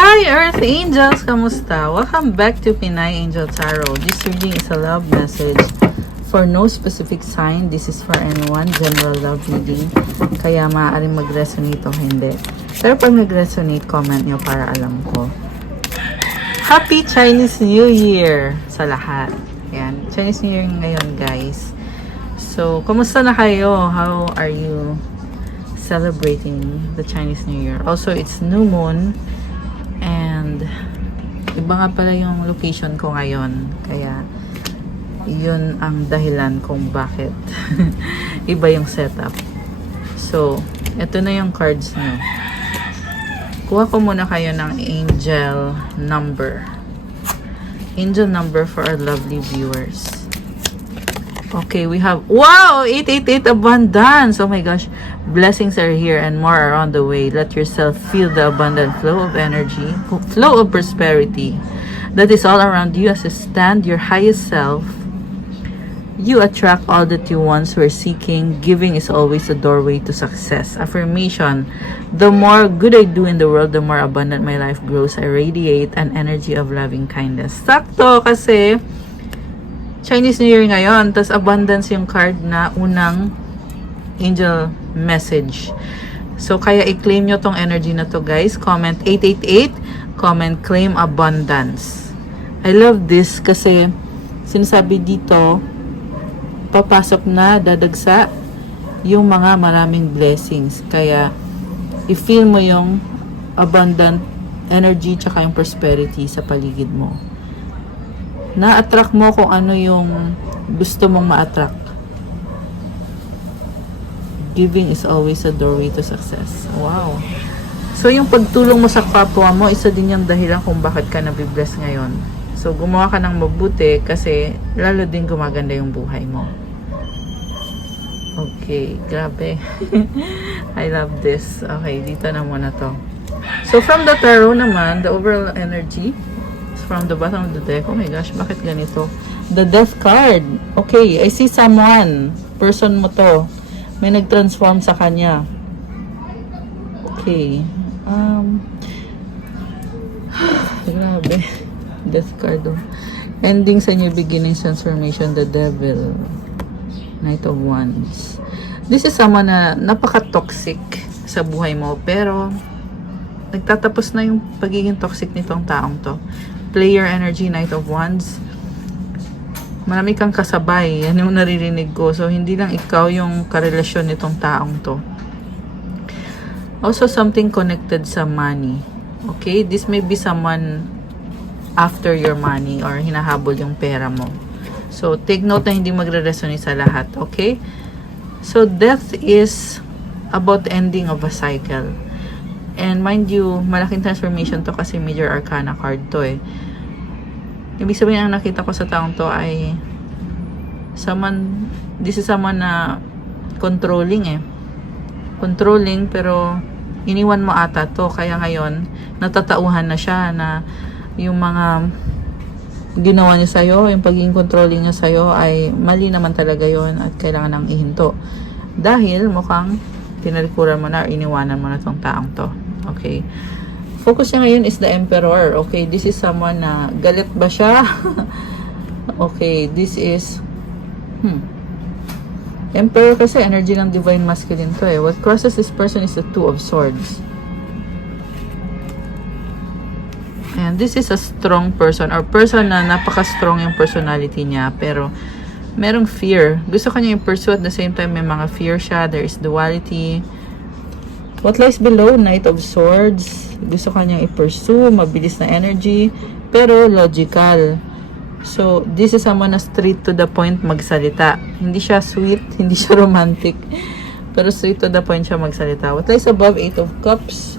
Hi Earth Angels! Kamusta? Welcome back to Pinay Angel Tarot. This reading is a love message for no specific sign. This is for anyone. General love reading. Kaya maaaring mag-resonate o hindi. Pero pag nag-resonate, comment nyo para alam ko. Happy Chinese New Year sa lahat. Yan. Chinese New Year ngayon, guys. So, kumusta na kayo? How are you celebrating the Chinese New Year? Also, it's new moon. And iba nga pala yung location ko ngayon. Kaya yun ang dahilan kung bakit iba yung setup. So, ito na yung cards nyo. Kuha ko muna kayo ng angel number. Angel number for our lovely viewers. Okay, we have, wow! 888 abundance! Oh my gosh. Blessings are here and more are on the way. Let yourself feel the abundant flow of energy, flow of prosperity that is all around you as you stand your highest self. You attract all that you once were seeking. Giving is always the doorway to success. Affirmation: the more good I do in the world, the more abundant my life grows. I radiate an energy of loving kindness. Sakto kasi Chinese New Year ngayon, tas abundance yung card na unang angel message. So, kaya i-claim nyo tong energy na to, guys. Comment 888, comment claim abundance. I love this kasi sinasabi dito, papasok na, dadagsa yung mga maraming blessings. Kaya, i-feel mo yung abundant energy tsaka yung prosperity sa paligid mo. Na-attract mo kung ano yung gusto mong ma-attract. Giving is always a doorway to success. Wow. So, yung pagtulong mo sa kapwa mo, isa din yung dahilan kung bakit ka nabibless ngayon. So, gumawa ka ng mabuti kasi lalo din gumaganda yung buhay mo. Okay, grabe. I love this. Okay, dito na muna to. So, from the tarot naman, the overall energy from the bottom of the deck. Oh my gosh, bakit ganito? The Death card. Okay, I see someone. Person mo to. May nag-transform sa kanya. Okay. Grabe. Death card. Oh. Ending sa new beginnings, transformation, the Devil. Knight of Wands. This is someone na napaka-toxic sa buhay mo, pero nagtatapos na yung pagiging toxic nitong taong to. Player energy, Knight of Wands. Marami kang kasabay. Yan yung naririnig ko. So, hindi lang ikaw yung karelasyon nitong taong to. Also, something connected sa money. Okay? This may be someone after your money or hinahabol yung pera mo. So, take note na hindi magre-resonate sa lahat. Okay? So, death is about ending of a cycle. And mind you, malaking transformation to kasi major arcana card to eh. Ibig sabihin, ang nakita ko sa taong to ay this is someone na controlling eh. Controlling, pero iniwan mo ata to. Kaya ngayon, natatauhan na siya na yung mga ginawa niya sa'yo, yung pagiging controlling niya sa'yo ay mali naman talaga yon at kailangan nang ihinto. Dahil mukhang pinalikuran mo na or iniwanan mo na tong taong to. Okay. Focus niya ngayon is the Emperor. Okay, this is someone na galit ba siya? Okay, this is Emperor kasi energy ng Divine Masculine to eh. What crosses this person is the Two of Swords. And this is a strong person or person na napaka-strong yung personality niya pero merong fear. Gusto kanya yung pursue at the same time may mga fear siya. There is duality. What lies below? Knight of Swords. Gusto kanya i-pursue. Mabilis na energy. Pero logical. So, this is someone na straight to the point magsalita. Hindi siya sweet. Hindi siya romantic. Pero straight to the point siya magsalita. What lies above? Eight of Cups.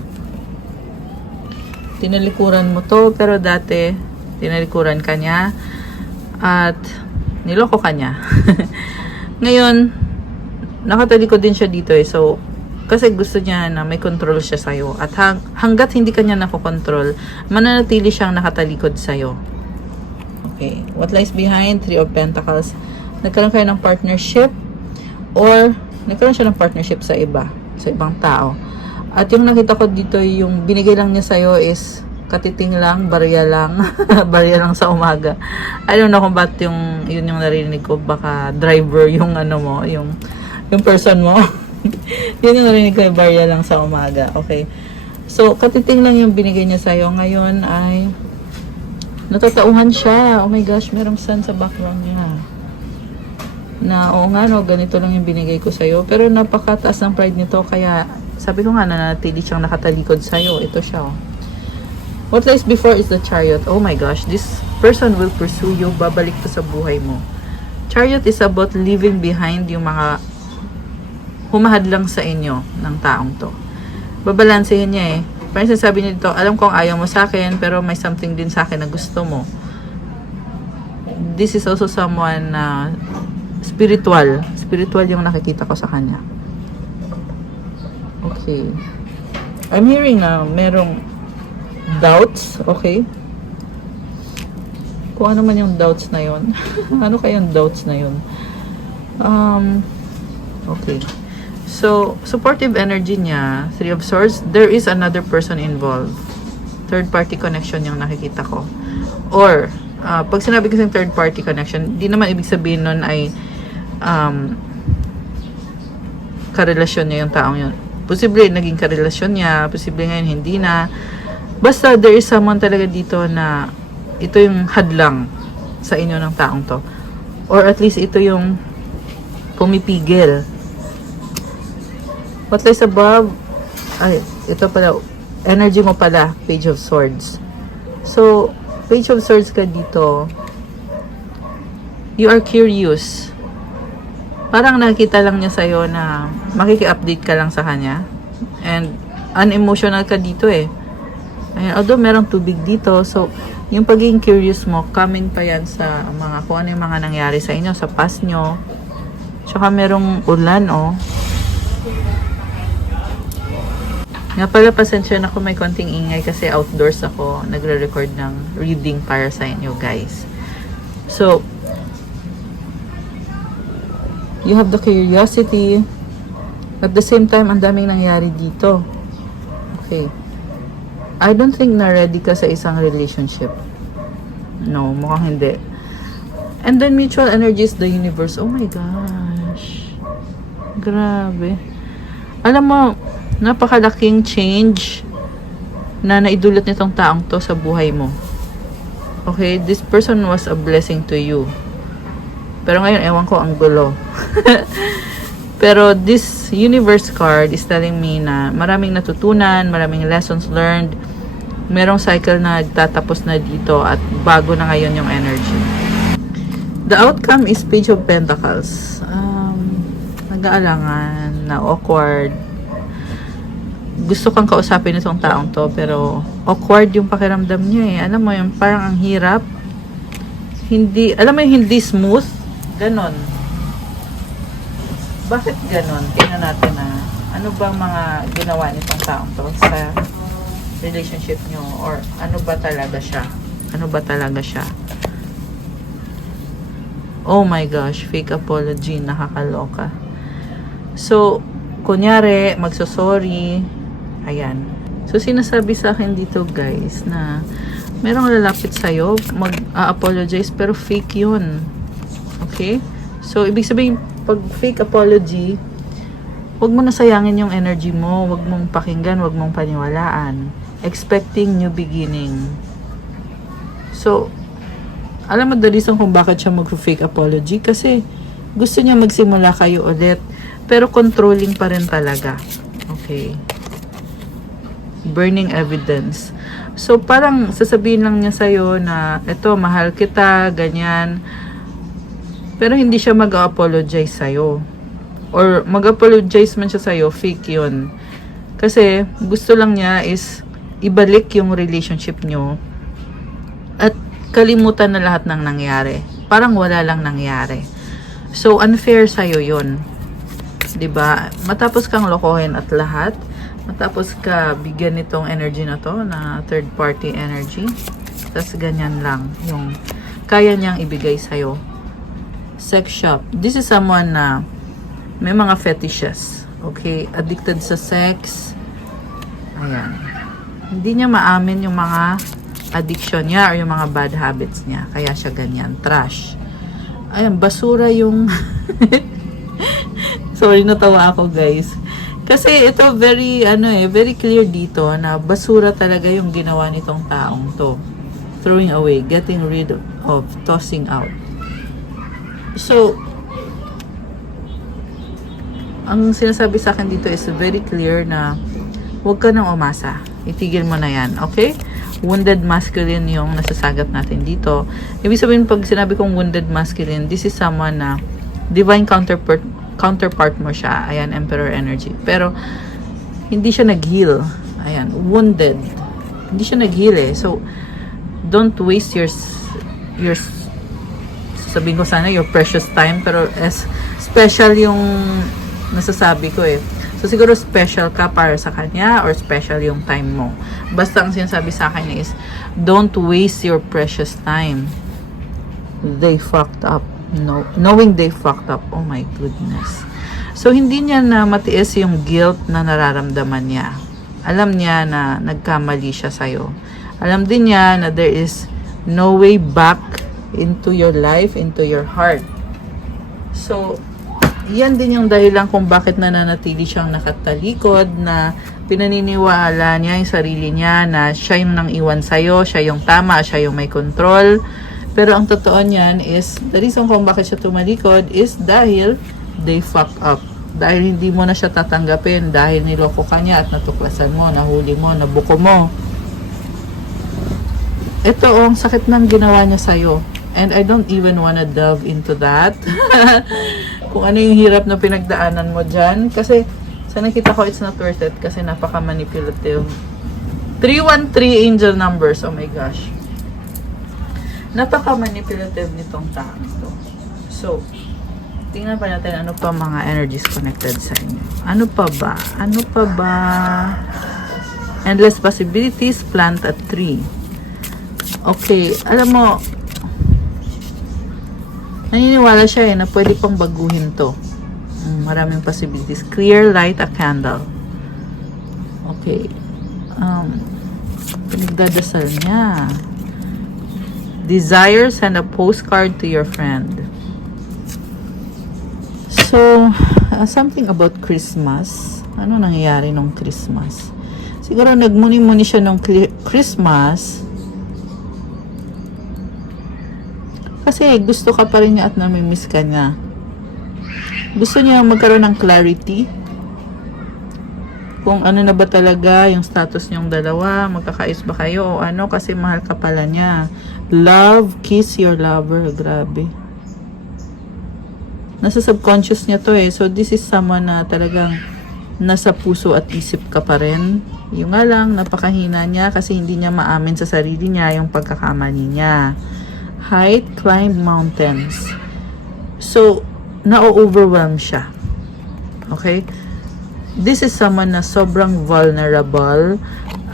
Tinalikuran mo to. Pero dati, tinalikuran ka niya. At niloko ka niya. Ngayon, nakatalikod din siya dito eh. So, kasi gusto niya na may control siya sa'yo. At hanggat hindi kanya nakokontrol, mananatili siyang nakatalikod sa'yo. Okay. What lies behind? Three of Pentacles. Nagkaroon kayo ng partnership or nagkaroon siya ng partnership sa iba, sa ibang tao. At yung nakita ko dito, yung binigay lang niya sa'yo is katiting lang, barya lang, barya lang sa umaga. I don't know kung ba't yun yung narinig ko, baka driver yung ano mo, yung person mo. Yun yung narinig ko, barya lang sa umaga. Okay. So, katiting lang yung binigay niya sa'yo. Ngayon ay natatauhan siya. Oh my gosh, merong sun sa background niya. Na, oo nga, no, ganito lang yung binigay ko sa'yo. Pero napakataas ng pride nito, kaya sabi ko nga, nanatili siyang nakatalikod sa'yo. Ito siya, oh. What lies before is the Chariot. Oh my gosh, this person will pursue you. Babalik to sa buhay mo. Chariot is about leaving behind yung mga humahad lang sa inyo ng taong to. Babalansehin niya eh. Parang sinasabi niya dito, alam kong ayaw mo sa akin, pero may something din sa akin na gusto mo. This is also someone na spiritual. Spiritual yung nakikita ko sa kanya. Okay. I'm hearing na merong doubts. Okay. Kung ano man yung doubts na yon. Ano kayang doubts na yon? Okay. So, supportive energy niya, Three of Swords, there is another person involved. Third party connection yung nakikita ko. Or, pag sinabi ko sa third party connection, di naman ibig sabihin nun ay karelasyon niya yung taong yun. Posible naging karelasyon niya, posible ngayon hindi na. Basta there is someone talaga dito na ito yung hadlang sa inyo ng taong to. Or at least ito yung pumipigil. What lies above? Ay, ito pala. Energy mo pala. Page of Swords. So, Page of Swords ka dito. You are curious. Parang nakita lang niya sa'yo na makiki-update ka lang sa kanya. And, unemotional ka dito eh. Ayan, although merong tubig dito. So, yung pagiging curious mo, coming pa yan sa mga, kung ano yung mga nangyari sa inyo, sa past nyo. Tsaka merong ulan, oh. Nga pala, pasensya na ako, may konting ingay kasi outdoors ako nagre-record ng reading para sa inyo, guys. So, you have the curiosity. At the same time, ang daming nangyari dito. Okay. I don't think na ready ka sa isang relationship. No, mukhang hindi. And then, mutual energy is the universe. Oh my gosh. Grabe. Alam mo, napakalaking change na naidulot nitong taong to sa buhay mo. Okay? This person was a blessing to you. Pero ngayon, ewan ko, ang gulo. Pero this universe card is telling me na maraming natutunan, maraming lessons learned, merong cycle na nagtatapos na dito at bago na ngayon yung energy. The outcome is Page of Pentacles. Nag-aalangan, na awkward. Gusto kang kausapin itong taong to, pero awkward yung pakiramdam niya eh. Alam mo yung parang ang hirap. Hindi, alam mo yung hindi smooth. Ganon. Bakit ganon? Tingnan natin na ano bang mga ginawa nitong taong to sa relationship nyo, or ano ba talaga siya? Ano ba talaga siya? Oh my gosh, fake apology, nakakaloka. So, kunyari, magsosorry. Ayan. So, sinasabi sa akin dito, guys, na merong lalapit sa'yo, mag-apologize, pero fake yun. Okay? So, ibig sabihin, pag fake apology, huwag mo nasayangin yung energy mo, huwag mong pakinggan, huwag mong paniwalaan. Expecting new beginning. So, alam mo the reason kung bakit siya mag-fake apology? Kasi gusto niya magsimula kayo ulit, pero controlling pa rin talaga. Okay. Burning evidence. So, parang sasabihin lang niya sa'yo na, eto, mahal kita, ganyan. Pero hindi siya mag-apologize sa'yo. Or mag-apologize man siya sa'yo, fake yun. Kasi, gusto lang niya is ibalik yung relationship nyo at kalimutan na lahat ng nangyari. Parang wala lang nangyari. So, unfair sa'yo yun. 'Di ba? Matapos kang lokohin at lahat, matapos ka bigyan nitong energy na to, na third party energy, tas ganyan lang yung kaya niyang ibigay sa'yo. Sex shop. This is someone na may mga fetishes. Okay? Addicted sa sex. Ayan. Hindi niya maamin yung mga addiction niya or yung mga bad habits niya. Kaya siya ganyan. Trash. Ayan, basura yung... Sorry, natawa ako, guys. Kasi ito very clear dito na basura talaga yung ginawa nitong taong to. Throwing away, getting rid of, tossing out. So, ang sinasabi sa akin dito is very clear na huwag ka nang umasa. Itigil mo na yan, okay? Wounded masculine yung nasasagap natin dito. Ibig sabihin, pag sinabi kong wounded masculine, this is someone na divine counterpart mo siya. Ayan, Emperor energy. Pero, hindi siya nag-heal. Ayan, wounded. Hindi siya nag-heal eh. So, don't waste your sabihin ko sana, your precious time. Pero, special yung nasasabi ko eh. So, siguro special ka para sa kanya or special yung time mo. Basta ang sinasabi sa akin is, don't waste your precious time. They fucked up. No, knowing they fucked up. Oh my goodness. So, hindi niya na matiis yung guilt na nararamdaman niya. Alam niya na nagkamali siya sa'yo. Alam din niya na there is no way back into your life, into your heart. So, yan din yung dahilan kung bakit nananatili siyang nakatalikod, na pinaniniwala niya yung sarili niya na siya yung nang iwan sa'yo, siya yung tama, siya yung may control. Pero ang totoo niyan is, the reason kung bakit siya tumalikod is dahil they fucked up. Dahil hindi mo na siya tatanggapin, dahil niloko ka niya at natuklasan mo, nahuli mo, nabuko mo. Ito ang sakit ng ginawa niya sa'yo. And I don't even wanna delve into that. Kung ano yung hirap na pinagdaanan mo dyan. Kasi, sa nakita ko, it's not worth it. Kasi napaka-manipulative. 313 angel numbers. Oh my gosh. Napaka-manipulative nitong tao to. So, tingnan pa natin ano pa mga energies connected sa inyo. Ano pa ba? Ano pa ba? Endless possibilities, plant a tree. Okay, alam mo, naniniwala siya na pwede pang baguhin to. Maraming possibilities. Clear, light a candle. Okay. Pinagdadasal niya. Desire, send a postcard to your friend. So, something about Christmas. Ano nangyayari nung Christmas? Siguro nagmuni-muni siya nung Christmas. Kasi gusto ka pa rin niya at namimiss ka niya. Gusto niya magkaroon ng clarity. Kung ano na ba talaga yung status niyong dalawa. Magkakais ba kayo o ano. Kasi mahal ka pala niya. Love, kiss your lover. Grabe. Nasa subconscious niya to eh. So this is someone na talagang nasa puso at isip ka pa rin. Yung nga lang, napakahina niya kasi hindi niya maamin sa sarili niya yung pagkakamali niya. Height, climb mountains. So, na-overwhelm siya. Okay? This is someone na sobrang vulnerable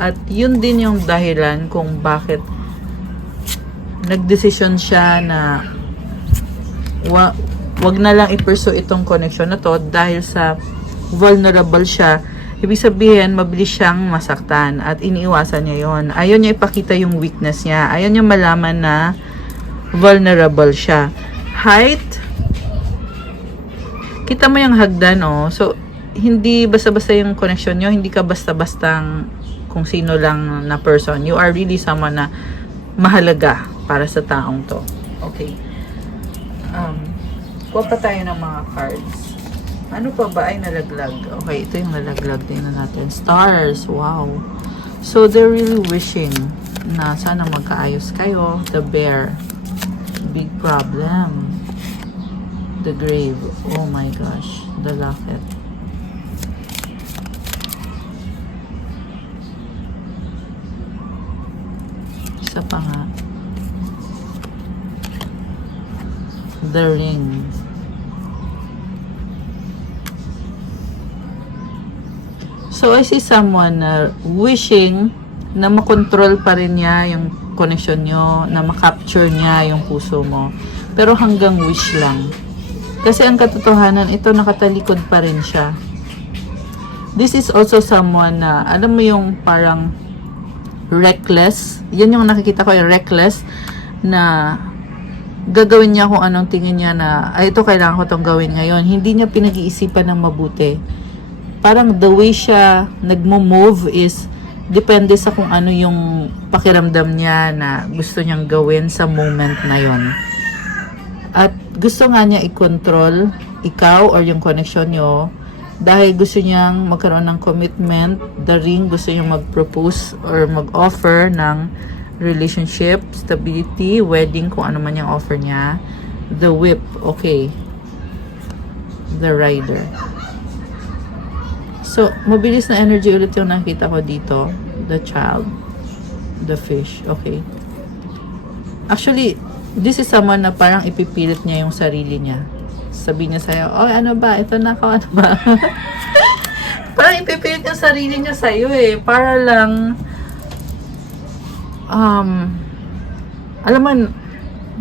at yun din yung dahilan kung bakit nagdesisyon siya na wag na lang i-pursue itong connection na to dahil sa vulnerable siya. Ibig sabihin, mabilis siyang masaktan at iniiwasan niya yon. Ayaw niya ipakita yung weakness niya. Ayaw niya malaman na vulnerable siya. Height, kita mo yung hagdan, oh. So, hindi basta-basta yung connection nyo. Hindi ka basta-bastang kung sino lang na person. You are really someone na mahalaga para sa taong to. Okay. Kuha pa tayo ng mga cards. Ano pa ba ay nalaglag? Okay, ito yung nalaglag din na natin. Stars, wow. So, they're really wishing na sana magkaayos kayo. The bear. Big problem. The grave. Oh my gosh. The locket. Isa pa nga. The ring. So, I see someone wishing na makontrol pa rin niya yung connection nyo, na makapture niya yung puso mo. Pero hanggang wish lang. Kasi ang katotohanan, ito nakatalikod pa rin siya. This is also someone na, alam mo yung parang reckless. Yan yung nakikita ko, yung reckless na gagawin niya kung anong tingin niya na, ay, ito kailangan ko tong gawin ngayon. Hindi niya pinag-iisipan ng mabuti. Parang the way siya nagmo-move is depende sa kung ano yung pakiramdam niya na gusto niyang gawin sa moment na yon. At gusto nga niya i-control ikaw or yung connection nyo dahil gusto niyang magkaroon ng commitment. The ring, gusto niyang mag-propose or mag-offer ng relationship, stability, wedding, kung ano man yung offer niya. The whip, okay. The rider. So, mabilis na energy ulit yung nakita ko dito. The child. The fish, okay. Actually, this is someone na parang ipipilit niya yung sarili niya. Sabihin niya sa'yo, oh, ano ba? Ito na ako, ano ba? Parang ipipilit yung sarili niya sa'yo eh. Para lang, alam mo,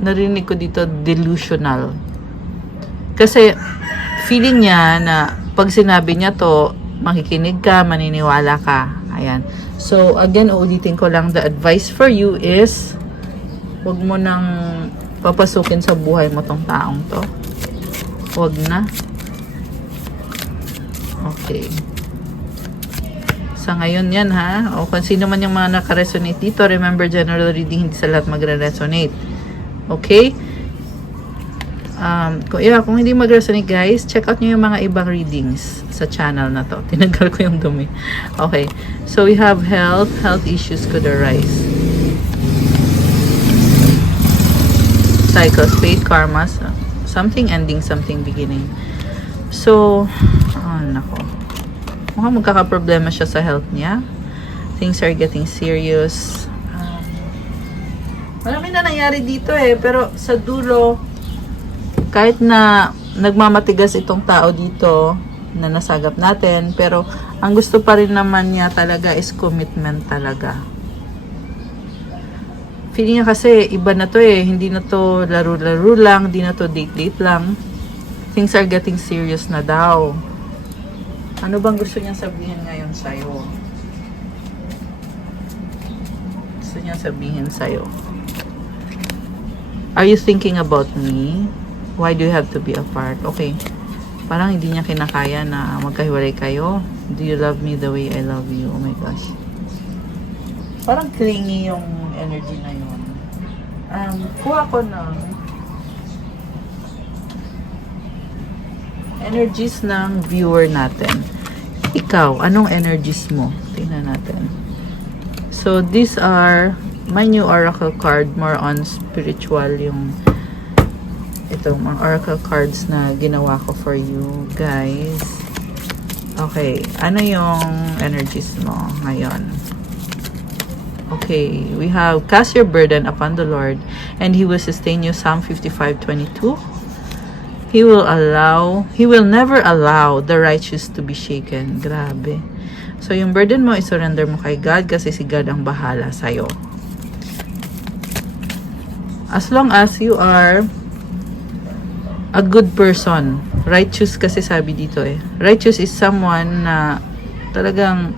narinig ko dito, delusional. Kasi, feeling niya na pag sinabi niya to, makikinig ka, maniniwala ka. Ayan. So, again, uulitin ko lang, the advice for you is, huwag mo nang papasukin sa buhay mo tong taong to. Huwag na. Okay. Sa ngayon yan ha. O kung sino man yung mga naka-resonate dito, remember general reading, hindi sa lahat magre-resonate. Okay? Kung hindi mag-resonate guys, check out nyo yung mga ibang readings sa channel na to. Tinanggal ko yung dumi. Okay. So we have health. Health issues could arise. Cycles, fate, karma, something ending, something beginning. So, nako. Mukhang magkakaproblema siya sa health niya. Things are getting serious. Marami na nangyari dito eh. Pero sa dulo, kahit na nagmamatigas itong tao dito na nasagap natin, pero ang gusto pa rin naman niya talaga is commitment talaga. Feeling niya kasi iba na to eh. Hindi na to laro-laro lang. Hindi na to date-date lang. Things are getting serious na daw. Ano bang gusto niya sabihin ngayon sa'yo? Gusto niya sabihin sa'yo. Are you thinking about me? Why do you have to be apart? Okay. Parang hindi niya kinakaya na magkahiwalay kayo. Do you love me the way I love you? Oh my gosh. Parang clingy yung energy na yun. Kuha ko ng energies ng viewer natin. Ikaw, anong energies mo? Tingnan natin. So, these are my new oracle card. More on spiritual yung itong mga oracle cards na ginawa ko for you guys. Okay, ano yung energies mo ngayon? Okay, we have cast your burden upon the Lord and He will sustain you. Psalm 55:22. He will never allow the righteous to be shaken. Grabe. So, yung burden mo, isurrender mo kay God kasi si God ang bahala sa'yo. As long as you are a good person. Righteous kasi sabi dito eh. Righteous is someone na talagang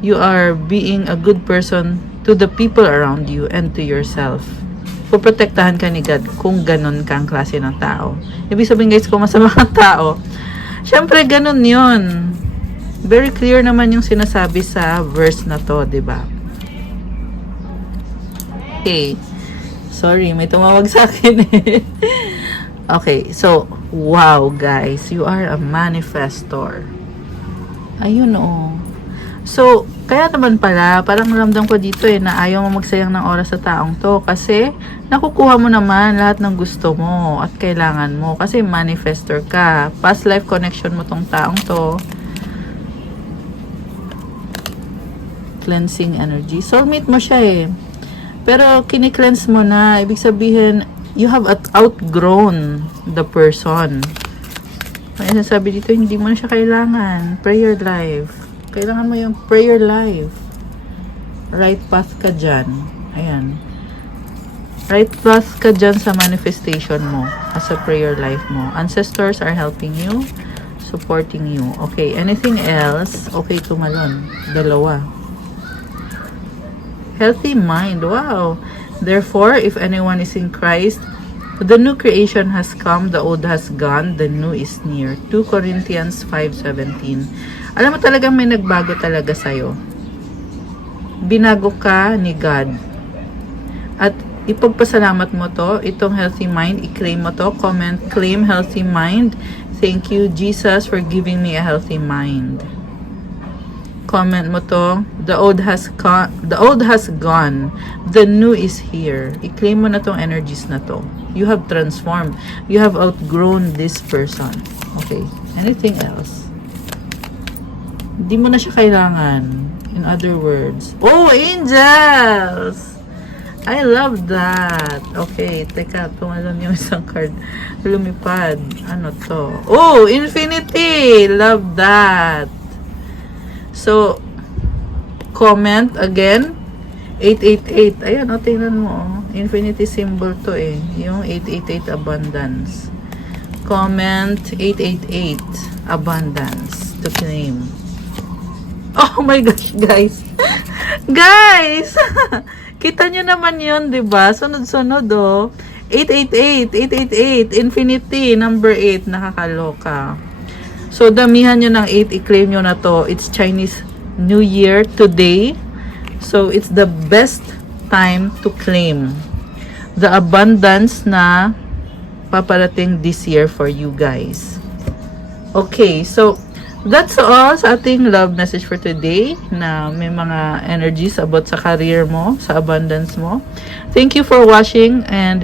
you are being a good person to the people around you and to yourself. Puprotektahan ka ni God kung ganun kang klase ng tao. Ibig sabihin guys, kung masama kang tao, syempre ganun yun. Very clear naman yung sinasabi sa verse na to, diba? Okay. Sorry, may tumawag sa akin eh. Okay, so, wow guys, you are a manifestor. Ayun oh. So, kaya naman pala, parang ramdam ko dito eh, na ayaw mo magsayang ng oras sa taong to. Kasi, nakukuha mo naman lahat ng gusto mo at kailangan mo. Kasi manifestor ka. Past life connection mo tong taong to. Cleansing energy. Soulmate mo siya eh. Pero, kini-cleanse mo na. Ibig sabihin, you have outgrown the person. Kaya sabi dito, hindi mo na siya kailangan. Prayer life. Kailangan mo yung prayer life. Right path ka dyan. Ayan. Right path ka dyan sa manifestation mo. As a prayer life mo. Ancestors are helping you. Supporting you. Okay. Anything else? Okay, tumalon. Dalawa. Healthy mind. Wow. Therefore, if anyone is in Christ, the new creation has come, the old has gone, the new is near. 2 Corinthians 5:17. Alam mo talagang may nagbago talaga sa'yo. Binago ka ni God. At ipagpasalamat mo to, itong healthy mind, i-claim mo to, comment, claim healthy mind. Thank you, Jesus, for giving me a healthy mind. Comment mo to, the old has gone, the new is here. I-claim mo na tong energies na to. You have transformed. You have outgrown this person. Okay. Anything else? Hindi mo na siya kailangan. In other words. Oh, angels! I love that. Okay, teka, tumalon yung isang card. Lumipad. Ano to? Oh, infinity! Love that. So, comment again. 888. Ayan, o, tingnan mo. Oh. Infinity symbol to eh. Yung 888 abundance. Comment 888 abundance to claim. Oh my gosh, guys. Guys! Kita nyo naman yun, diba? Sunod-sunod, oh. 888, 888, infinity, number 8, nakakaloka. So, damihan nyo ng 8, i-claim nyo na to. It's Chinese New Year today. So, it's the best time to claim the abundance na paparating this year for you guys. Okay, so, that's all sa ating love message for today na may mga energies about sa career mo, sa abundance mo. Thank you for watching and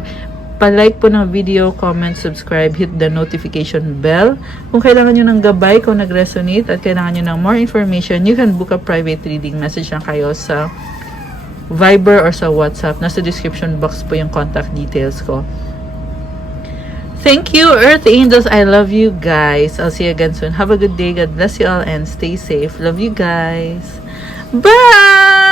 pa-like po ng video, comment, subscribe, hit the notification bell. Kung kailangan nyo ng gabay, kung nag-resonate at kailangan nyo ng more information, you can book a private reading. Message lang kayo sa Viber or sa WhatsApp. Nasa description box po yung contact details ko. Thank you, Earth Angels. I love you guys. I'll see you again soon. Have a good day. God bless you all and stay safe. Love you guys. Bye!